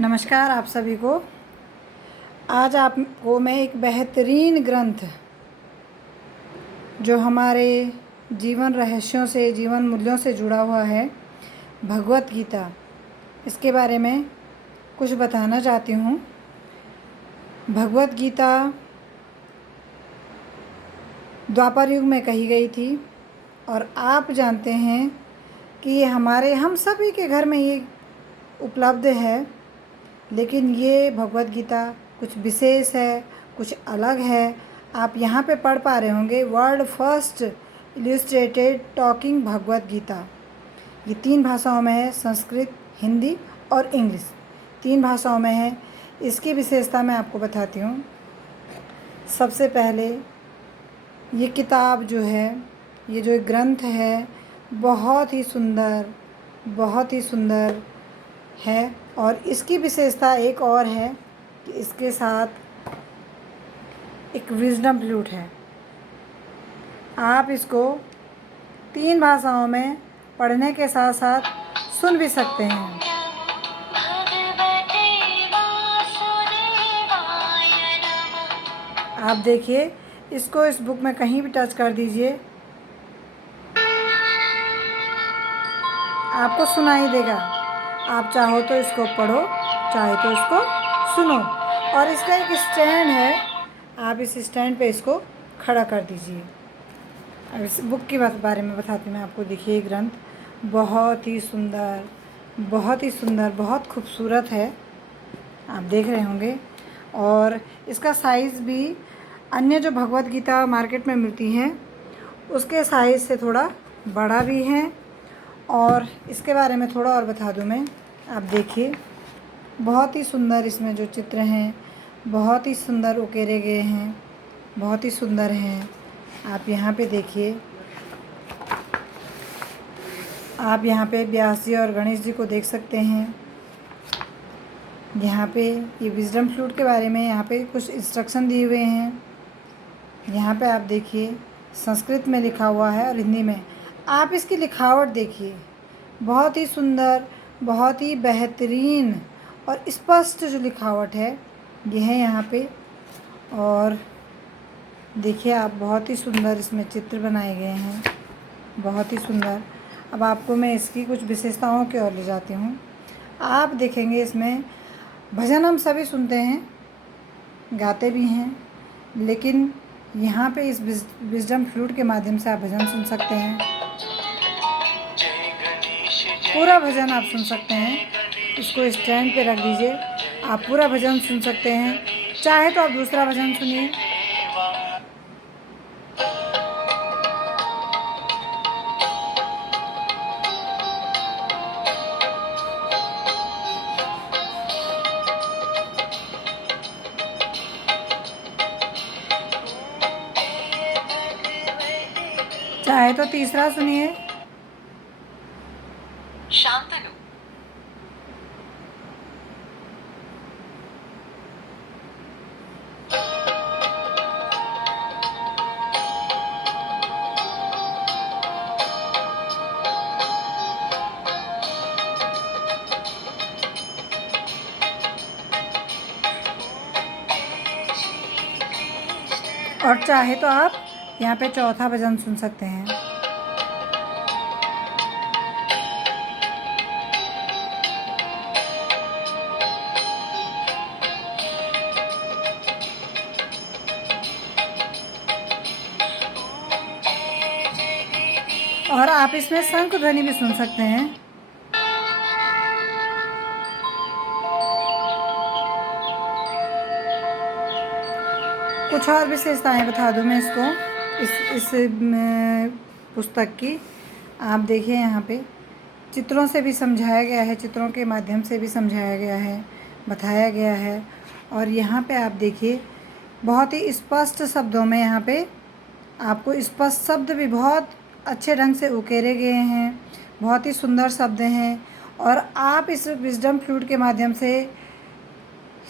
नमस्कार आप सभी को। आज आपको मैं एक बेहतरीन ग्रंथ जो हमारे जीवन रहस्यों से, जीवन मूल्यों से जुड़ा हुआ है, भगवत गीता, इसके बारे में कुछ बताना चाहती हूँ। भगवत गीता द्वापर युग में कही गई थी और आप जानते हैं कि ये हम सभी के घर में ये उपलब्ध है। लेकिन ये भगवत गीता कुछ विशेष है, कुछ अलग है। आप यहाँ पे पढ़ पा रहे होंगे, world first illustrated talking Bhagavad Gita. ये 3 भाषाओं में है, संस्कृत, हिंदी और इंग्लिश, 3 भाषाओं में है। इसकी विशेषता मैं आपको बताती हूँ। सबसे पहले ये किताब जो है, ये जो ग्रंथ है, बहुत ही सुंदर है। और इसकी विशेषता एक और है कि इसके साथ एक विजडम फ्लूट है। आप इसको 3 भाषाओं में पढ़ने के साथ साथ सुन भी सकते हैं। आप देखिए, इसको इस बुक में कहीं भी टच कर दीजिए, आपको सुनाई देगा। आप चाहो तो इसको पढ़ो, चाहे तो इसको सुनो। और इसका एक स्टैंड है, आप इस स्टैंड पे इसको खड़ा कर दीजिए। अब इस बुक के बारे में बताती हूँ मैं आपको। देखिए, ग्रंथ बहुत ही सुंदर, बहुत खूबसूरत है, आप देख रहे होंगे। और इसका साइज़ भी अन्य जो भगवत गीता मार्केट में मिलती हैं उसके साइज़ से थोड़ा बड़ा भी है। और इसके बारे में थोड़ा और बता दूं मैं। आप देखिए, बहुत ही सुंदर इसमें जो चित्र हैं, बहुत ही सुंदर उकेरे गए हैं, बहुत ही सुंदर हैं। आप यहाँ पे देखिए, आप यहाँ पे व्यास जी और गणेश जी को देख सकते हैं। यहाँ पे ये विजडम फ्लूट के बारे में यहाँ पे कुछ इंस्ट्रक्शन दिए हुए हैं। यहाँ पे आप देखिए, संस्कृत में लिखा हुआ है और हिंदी में। आप इसकी लिखावट देखिए, बहुत ही सुंदर, बहुत ही बेहतरीन और स्पष्ट जो लिखावट है ये है यहाँ पे। और देखिए आप, बहुत ही सुंदर इसमें चित्र बनाए गए हैं, बहुत ही सुंदर। अब आपको मैं इसकी कुछ विशेषताओं की ओर ले जाती हूँ। आप देखेंगे इसमें भजन हम सभी सुनते हैं, गाते भी हैं, लेकिन यहाँ पे इस विजडम फ्लूट के माध्यम से आप भजन सुन सकते हैं। पूरा भजन आप सुन सकते हैं। इसको स्टैंड पे रख दीजिए, आप पूरा भजन सुन सकते हैं। चाहे तो आप दूसरा भजन सुनिए। चाहे तो तीसरा सुनिए। शांतनु। और चाहे तो आप यहाँ पे चौथा भजन सुन सकते हैं। और आप इसमें शंख ध्वनि भी सुन सकते हैं। कुछ और विशेषताएं बता दूं मैं इसको, इस पुस्तक की। आप देखिए, यहाँ पे चित्रों से भी समझाया गया है, चित्रों के माध्यम से भी समझाया गया है, बताया गया है। और यहाँ पे आप देखिए, बहुत ही स्पष्ट शब्दों में यहाँ पे आपको स्पष्ट शब्द भी बहुत अच्छे ढंग से उकेरे गए हैं, बहुत ही सुंदर शब्द हैं। और आप इस विजडम फ्लूट के माध्यम से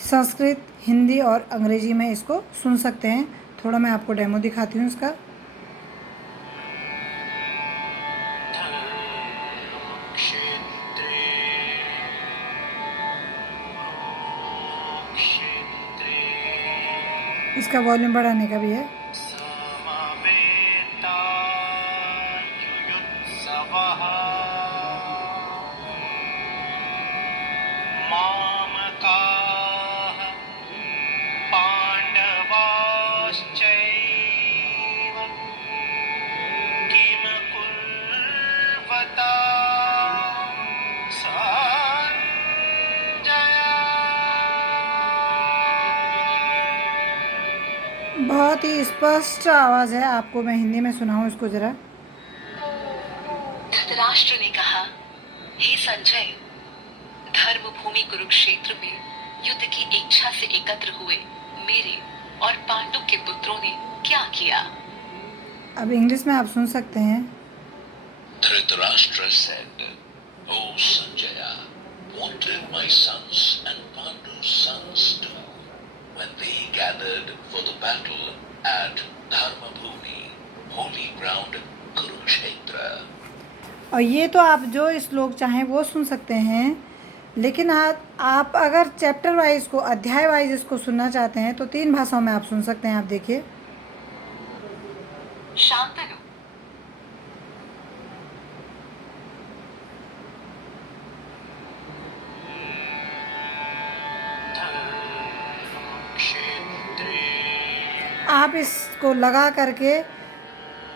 संस्कृत, हिंदी और अंग्रेजी में इसको सुन सकते हैं। थोड़ा मैं आपको डेमो दिखाती हूँ इसका। इसका वॉल्यूम बढ़ाने का भी है। बहुत ही स्पष्ट आवाज़ है। आपको मैं हिंदी में सुनाऊँ इसको ज़रा। धृतराष्ट्र ने कहा, हे संजय, धर्मभूमि कुरुक्षेत्र में युद्ध की इच्छा से एकत्र हुए मेरे और पांडु के पुत्रों ने क्या किया? अब इंग्लिश में आप सुन सकते हैं। Dhritarashtra said, O Sanjaya, what did my sons and Pandu's sons do when they gathered for the battle at Dharmabhumi, holy ground Kurukshetra? और ये तो आप जो श्लोक चाहें वो सुन सकते हैं, लेकिन आप अगर चैप्टर वाइज को, अध्याय वाइज इसको सुनना चाहते हैं तो 3 भाषाओं में आप सुन सकते हैं। आप देखिए। शांतनु। आप इसको लगा करके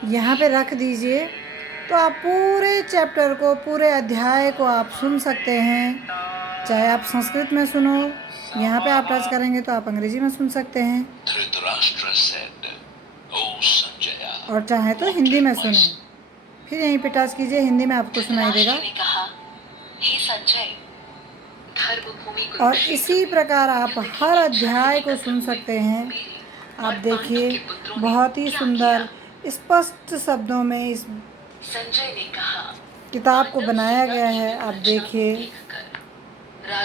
यहाँ पे रख दीजिए तो आप पूरे चैप्टर को, पूरे अध्याय को आप सुन सकते हैं। चाहे आप संस्कृत में सुनो, यहाँ पे आप टच करेंगे तो आप अंग्रेजी में सुन सकते हैं, और चाहे तो हिंदी में सुने। फिर यहीं पे टच कीजिए, हिंदी में आपको सुनाई देगा। और इसी प्रकार आप हर अध्याय को सुन सकते हैं। आप देखिए, बहुत ही सुंदर स्पष्ट शब्दों में इस किताब को बनाया गया है। आप देखिए,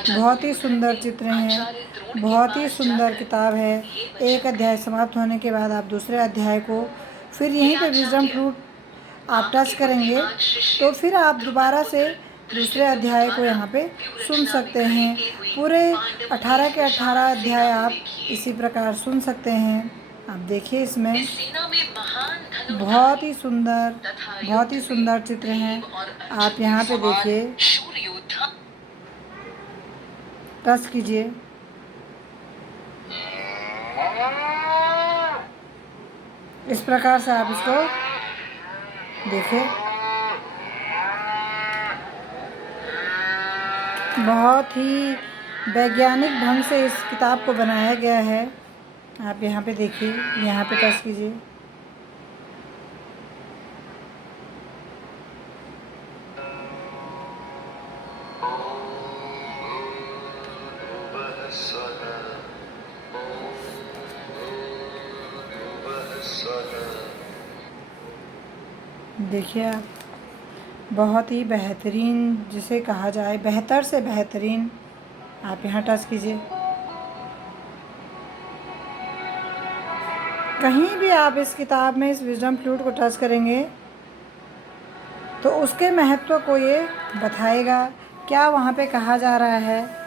बहुत ही सुंदर चित्र हैं, बहुत ही सुंदर किताब है। एक अध्याय समाप्त होने के बाद आप दूसरे अध्याय को फिर यहीं पे विजडम फ्रूट आप टच करेंगे तो फिर आप दोबारा से दूसरे अध्याय को यहाँ पे सुन सकते हैं। पूरे 18 के 18 अध्याय आप इसी प्रकार सुन सकते हैं। आप देखिए, इसमें बहुत ही सुंदर चित्र हैं। आप यहाँ पे देखिए, टच कीजिए। इस प्रकार से आप इसको देखिए। बहुत ही वैज्ञानिक ढंग से इस किताब को बनाया गया है। आप यहाँ पे देखिए, यहाँ पे टच कीजिए। देखिए आप, बहुत ही बेहतरीन, जिसे कहा जाए बेहतर से बेहतरीन। आप यहाँ टच कीजिए। कहीं भी आप इस किताब में इस विजडम फ्लूट को टच करेंगे तो उसके महत्व को ये बताएगा। क्या वहाँ पे कहा जा रहा है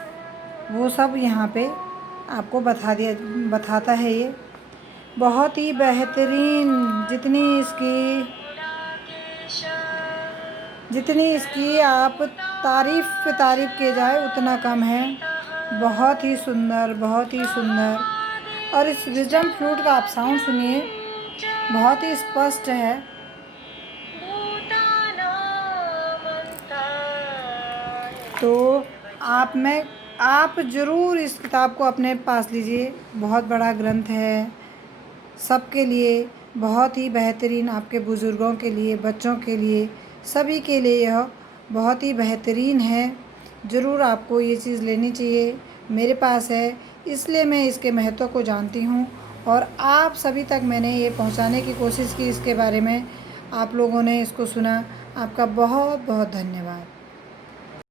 वो सब यहाँ पे आपको बताता है। ये बहुत ही बेहतरीन, जितनी इसकी आप तारीफ़ किए जाए उतना कम है। बहुत ही सुंदर। और इस विजडम फ्लूट का आप साउंड सुनिए, बहुत ही स्पष्ट है। तो आप ज़रूर इस किताब को अपने पास लीजिए। बहुत बड़ा ग्रंथ है, सबके लिए बहुत ही बेहतरीन, आपके बुज़ुर्गों के लिए, बच्चों के लिए, सभी के लिए यह बहुत ही बेहतरीन है। ज़रूर आपको ये चीज़ लेनी चाहिए। मेरे पास है, इसलिए मैं इसके महत्व को जानती हूँ और आप सभी तक मैंने ये पहुँचाने की कोशिश की। इसके बारे में आप लोगों ने इसको सुना, आपका बहुत बहुत धन्यवाद।